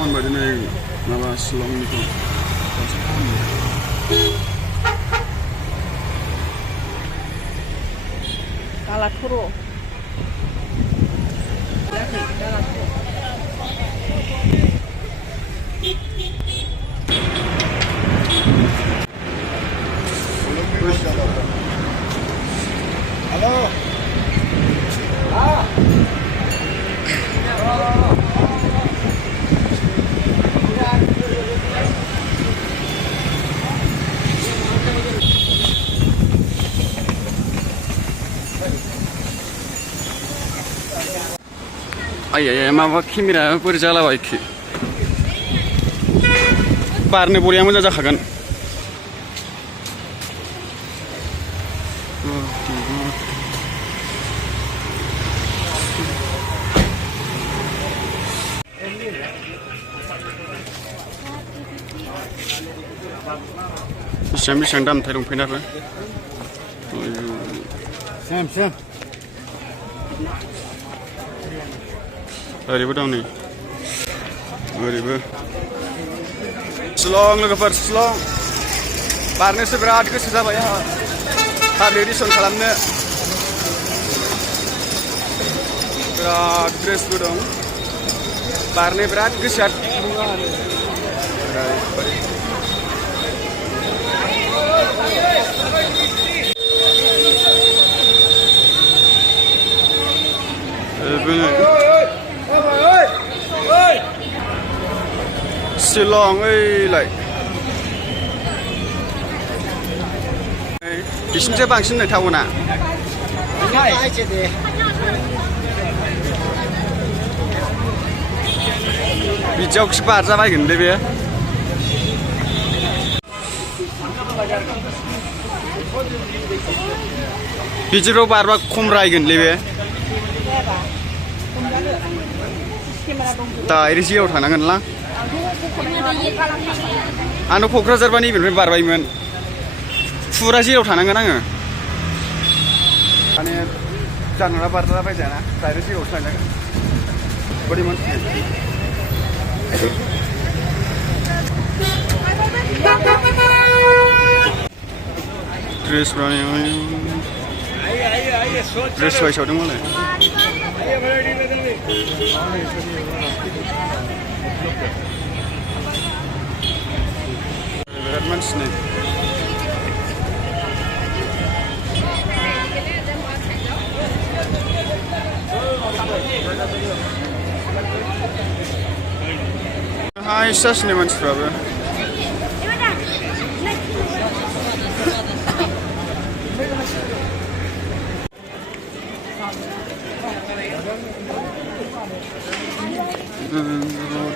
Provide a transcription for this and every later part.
होनबाय दिनै माबा शिलंनिखौ Galatoro. Halo. Ay माबा केमेरा बोरै जालाबायखो बारनो बरिया मोजां जाखागोन बेसेबां दाम थाय दंफैनाबो सेम ओरैबो दं नै ओरैबो शिलं लोगोफोर शिलं बारनोसो बिराद गोसो जाबाय आंहा पाब्लिक एडिसन खालामनो बिराद ड्रेसबो दं बारनो बिराद गोसो Silong ओइलाय बिसिनिसो बांसिन नै टाउना बिदियावसो बारजाबायगोनलै बे बिदिफ्राव बारबा खम रायगोनलै बे डाइरेक्ट जेयाव थांनांगोनलां आंथ' क'क्राझारबा नैबेनिफ्राय बारबायमोन फुरा जेराव थानांगोन आङो माने जानला बारलाबाय जायाना डाइरेक्ट जेराव थांनांगोन बोरै मोनथियो ड्रेस बायसावदों मालाय बिराद मानसि नै हायस जासिनो मानसिफ्राबो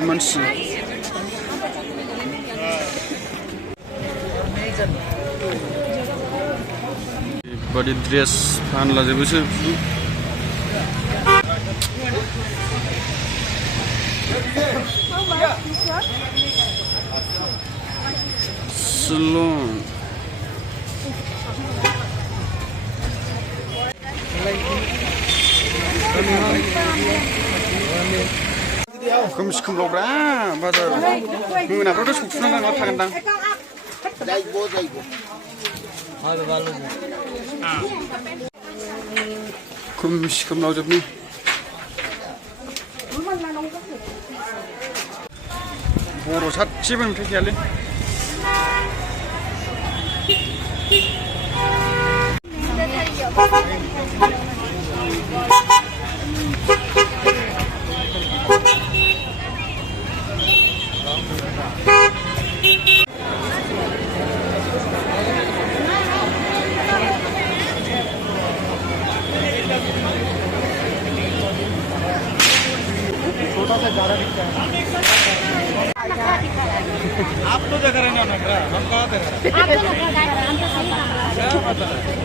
मानसि बडी ड्रेस फानलाजोबोसो शिलं खोमसि खोमलावब्रा बाजार मोनाफ्रावथ' सौथुनांगौ मा थागोनदां खोमसि खोमलावजोबनि बर' सासेबो नुथायखायालै आप तो देख रहे हैं ना हम कहाँ देख रहे हैं क्या पता है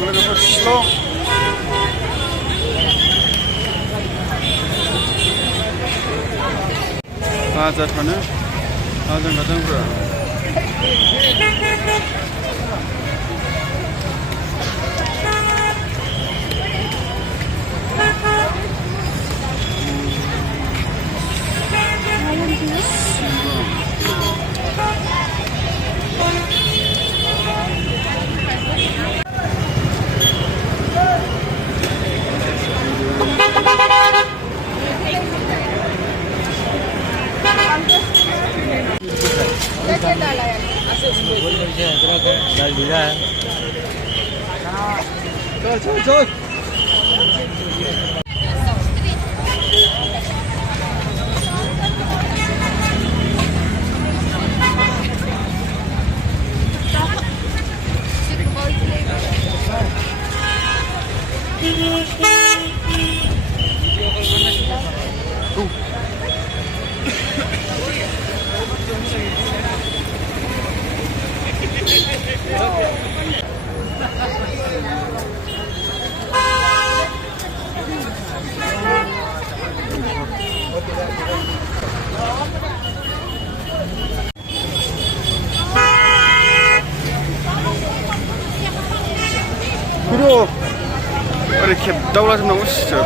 दं लोगोफोर शिलं बाजारफ्रानो आजां गाजांब्रा Trời Bro, ada kep daulah sama usia.